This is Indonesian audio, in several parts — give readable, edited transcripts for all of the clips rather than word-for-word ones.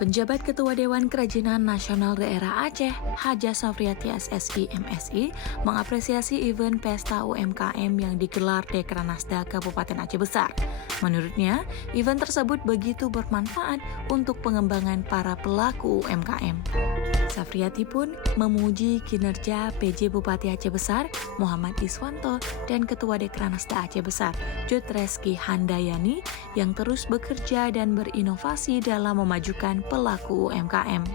Penjabat Ketua Dewan Kerajinan Nasional Daerah Aceh, Haja Safriati SSI MSI, mengapresiasi event Pesta UMKM yang digelar Dekranasda Kabupaten Aceh Besar. Menurutnya, event tersebut begitu bermanfaat untuk pengembangan para pelaku UMKM. Safriati pun memuji kinerja PJ Bupati Aceh Besar, Muhammad Iswanto, dan Ketua Dekranasda Aceh Besar, Jod Reski Handayani, yang terus bekerja dan berinovasi dalam memajukan pelaku UMKM.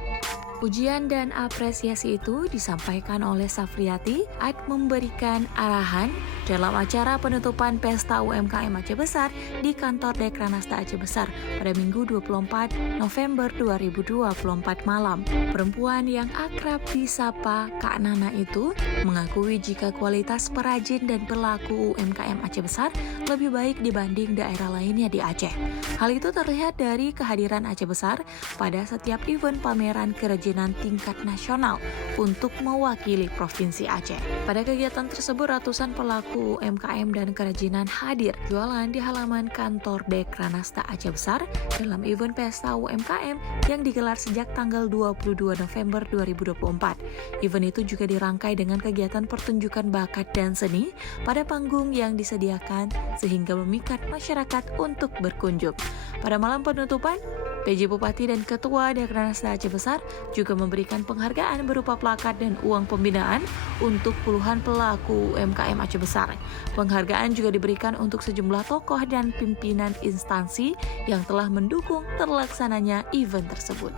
Pujian dan apresiasi itu disampaikan oleh Safriati saat memberikan arahan dalam acara penutupan Pesta UMKM Aceh Besar di kantor Dekranasda Aceh Besar pada Minggu 24 November 2024 malam. Perempuan yang akrab disapa Kak Nana itu mengakui jika kualitas perajin dan pelaku UMKM Aceh Besar lebih baik dibanding daerah lainnya di Aceh. Hal itu terlihat dari kehadiran Aceh Besar pada setiap event pameran kerajinan tingkat nasional untuk mewakili Provinsi Aceh. Pada kegiatan tersebut, ratusan pelaku UMKM dan kerajinan hadir jualan di halaman kantor Dekranasda Aceh Besar dalam event Pesta UMKM yang digelar sejak tanggal 22 November 2024. Event itu juga dirangkai dengan kegiatan pertunjukan bakat dan seni pada panggung yang disediakan sehingga memikat masyarakat untuk berkunjung. Pada malam penutupan, PJ Bupati dan Ketua Dekranasda Aceh Besar juga memberikan penghargaan berupa plakat dan uang pembinaan untuk puluhan pelaku UMKM Aceh Besar. Penghargaan juga diberikan untuk sejumlah tokoh dan pimpinan instansi yang telah mendukung terlaksananya event tersebut.